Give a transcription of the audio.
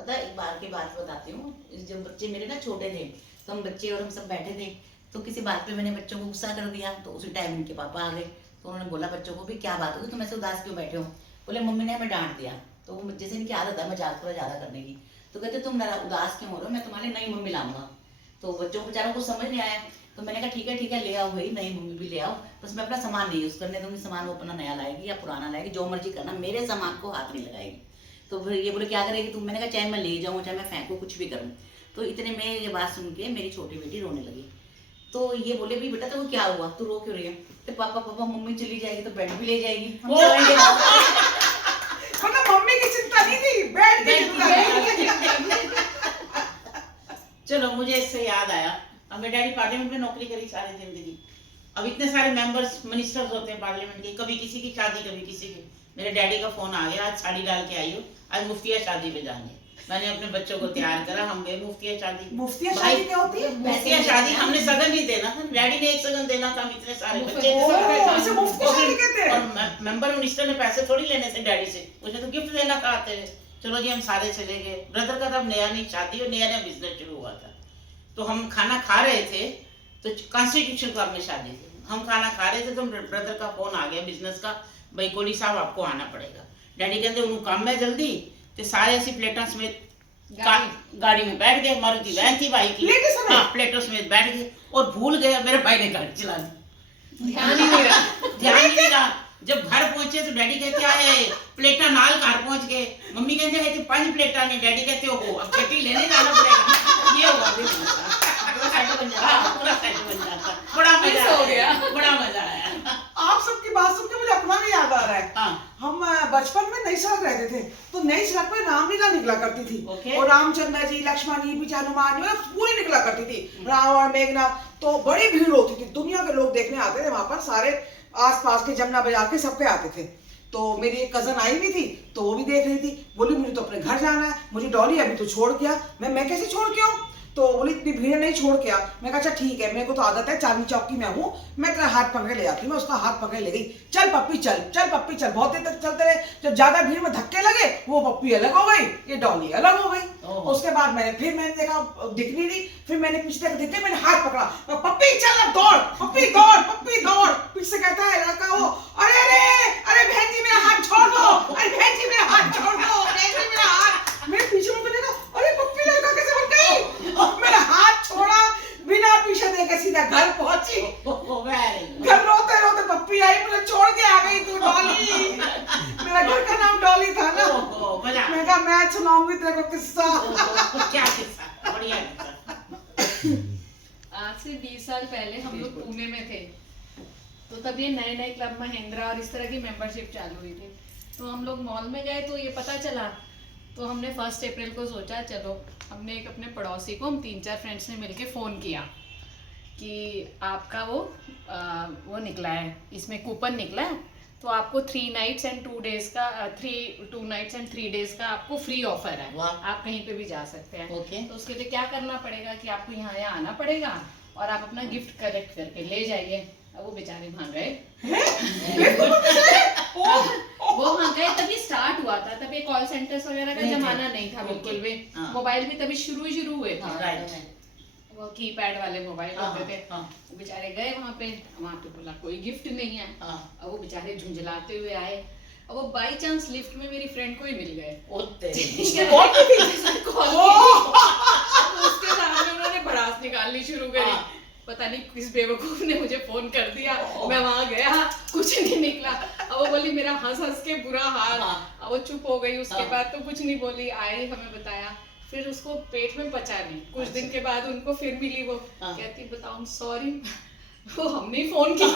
पता है, एक बार की बात बताती हूँ। जब बच्चे मेरे ना छोटे थे, तो हम बच्चे और हम सब बैठे थे, तो किसी बात पे मैंने बच्चों को गुस्सा कर दिया, तो उसी टाइम उनके पापा आ गए। तो उन्होंने बोला बच्चों को भी, क्या बात होगी, तुम ऐसे उदास क्यों बैठे हो? बोले मम्मी ने हमें डांट दिया। तो वो जैसे इनकी आदत है मजाक थोड़ा ज्यादा करने की। तो कहते तुम उदास क्यों हो रहे हो, मैं तुम्हारी नई मम्मी लाऊंगा। तो बच्चों को बेचारों को समझ नहीं आया। तो मैंने कहा ठीक है ले आओ भाई, नई मम्मी भी ले आओ, बस मैं अपना सामान नहीं यूज करने दूंगी, सामान वो अपना नया लाएगी या पुराना लाएगी, जो मर्जी करना, मेरे सामान को हाथ नहीं लगाएगी। तो फिर ये बोले क्या करेगी तुम? मैंने कहा चाहे मैं ले जाऊँ चाहे मैं फेंकूँ, कुछ भी करूँ। तो इतने में ये बात सुन के मेरी छोटी बेटी रोने लगी। तो ये बोले भी बेटा तो क्या हुआ, तू रो क्यों रही है? तो पापा पापा मम्मी चली जाएगी तो बेड भी ले जाएगी, हम जाएंगे ना। मतलब मम्मी की चिंता नहीं थी, बेड की चिंता थी। चलो मुझे इससे याद आया, अब मेरे डैडी पार्लियामेंट में नौकरी करी सारी जिंदगी। अब इतने सारे मेंबर्स मिनिस्टर्स होते हैं पार्लियामेंट के, कभी किसी की शादी कभी किसी की। मेरे डैडी का फोन आ गया, आज साड़ी डाल के आई हो, आज मुफ्तिया शादी पे जाएंगे। मैंने अपने बच्चों को तैयार करा, हम गए मुफ्तिया शादी। मुफ्तिया शादी क्या होती है? मुफ्तिया शादी हमने सगन नहीं देना था, डैडी ने एक सगन देना था, हम इतने सारे बच्चे इसे मुफ्तिया शादी कहते हैं। और मेंबर मिनिस्टर ने पैसे थोड़ी लेने थे डैडी से, मुझे तो गिफ्ट देना था आते थे। चलो जी हम सारे चले गए। ब्रदर का तब नया नई शादी और नया नया बिजनेस शुरू हुआ था। तो हम खाना खा रहे थे, तो कॉन्स्टिट्यूशन क्लब में शादी थी, हम खाना खा रहे थे, तो ब्रदर का फोन आ गया बिजनेस का, भाई कोहली साहब आपको आना पड़ेगा। डैडी कहते उन्होंने काम है जल्दी, तो सारे ऐसी प्लेटा समेत गाड़ी में बैठ गए, मारुति वैन थी भाई की, हाँ प्लेटों समेत बैठ गए, और भूल गए मेरे भाई ने गाड़ी चला दी, ध्यान ही नहीं रहा। जब घर पहुंचे तो डैडी कहते आए प्लेटा नाल घर पहुंच गए, मम्मी कहते है कि 5 प्लेटा ने, डैडी कहते हो अब चट्टी लेने जाना पड़ेगा। ये हुआ पूरा सेट बन जाता, बड़ा मजा हो गया, बड़ा मजा आया। आप सबकी बात सुन के मुझे अपना भी याद आ रहा है। हाँ। हम बचपन में नई सड़क रहते थे, तो नई सड़क पे रामलीला निकला करती थी। Okay. और रामचंद्र जी, लक्ष्मण जी, पीछे हनुमान जी, पूरी निकला करती थी, रावण मेघनाथ। तो बड़ी भीड़ होती थी, दुनिया के लोग देखने आते थे वहां पर, सारे आसपास के जमुना बाजार के सबके आते थे। तो मेरी एक कजन आई हुई थी, तो वो भी देख रही थी, बोली मुझे तो अपने घर जाना है, मुझे डॉली अभी तो छोड़ के आ। मैं कैसे छोड़ के आऊं? तो बोली इतनी भीड़ नहीं छोड़ के आ। मैं कहा अच्छा ठीक है, मेरे को तो आदत है, चांदनी चौक की मैं हूँ, मैं तेरा हाथ पकड़ ले आती हूँ। मैं उसका हाथ पकड़ ले गई, चल पप्पी चल, चल पप्पी चल। बहुत देर तक चलते रहे, जब ज्यादा भीड़ में धक्के लगे, वो पप्पी अलग हो गई, ये डॉली अलग हो गई। उसके बाद मैंने देखा दिख नहीं रही, फिर मैंने पीछे तक देखते, मैंने हाथ पकड़ा, पप्पी चल अब दौड़, पप्पी दौड़, पप्पी दौड़। पीछे कहता है लड़का वो, अरे अरे अरे बहन जी मेरा हाथ छोड़ दो, अरे बहन जी मेरा हाथ छोड़ दो, बहन जी मेरा हाथ। मैं पीछे मुड़ के देखा, अरे पप्पी लड़का कैसे बन गई? मेरा हाथ छोड़ा, बिना पीछे देखे सीधा घर पहुंची। घर रोते रोते पप्पी आई, मुझे छोड़ के आ गई तू डॉली। मेरा घर का नाम डॉली था ना। मैं कहा मैं सुनाऊंगी तेरे को किस्सा। क्या किस्सा? बढ़िया किस्सा। आज से 20 साल पहले हम लोग पुणे में थे, तो तब ये नए नए क्लब महिंद्रा और इस तरह की मेंबरशिप चालू हुई थी। तो हम लोग मॉल में गए तो ये पता चला, तो हमने 1 अप्रैल को सोचा चलो, हमने एक अपने पड़ोसी को, हम 3-4 फ्रेंड्स ने मिलके फ़ोन किया कि आपका वो निकला है, इसमें कूपन निकला है, तो आपको 3 नाइट्स एंड 2 डेज का 2 नाइट्स एंड 3 डेज का आपको फ्री ऑफर है, आप कहीं पे भी जा सकते हैं। Okay. तो उसके लिए क्या करना पड़ेगा कि आपको यहाँ आना पड़ेगा और आप अपना गिफ्ट कलेक्ट करके ले जाइए। अब वो बेचारे वहाँ गए, वो वहाँ गए, तभी स्टार्ट हुआ था, तभी कॉल सेंटर्स वगैरह का जमाना नहीं था बिल्कुल भी, मोबाइल भी तभी शुरू हुए थे, वो कीपैड वाले मोबाइल होते थे। वो बेचारे गए वहाँ पे बोला कोई गिफ्ट नहीं है। अब वो बेचारे झुंझलाते हुए आए, अब वो बाई चांस लिफ्ट में मेरी फ्रेंड को ही मिल गए। उसके सामने उन्होंने भड़ास निकालनी शुरू करी, पता नहीं किस बेवकूफ ने मुझे फोन कर दिया, मैं वहां गया, कुछ नहीं निकला। अब वो बोली मेरा हंस के बुरा हाल। अब वो चुप हो गई, उसके बाद तो कुछ नहीं बोली, आई हमें बताया, फिर उसको पेट में पचा नहीं। कुछ दिन के बाद उनको फिर मिली, वो कहती बताओ सॉरी, वो हमने ही फोन किया।